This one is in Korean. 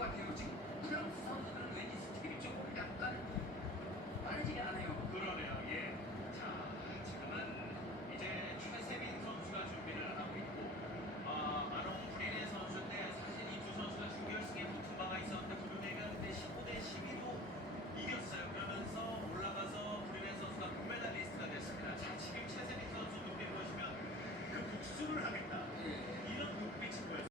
것 같아요. 지금 프랑스 선수들은 왠지 스텝이 조금 약간 빠르지 않아요. 그러네요. 예. 자, 지금은 이제 최세빈 선수가 준비를 하고 있고, 마롱 브리네 선수인데 사실 이 두 선수가 준결승에 붙은 바가 있었는데 브루네가 그때 15대 12로 이겼어요. 그러면서 올라가서 브리네 선수가 금메달리스트가 됐습니다. 자, 지금 최세빈 선수 눈빛 보시면 그 복수를 하겠다. 예.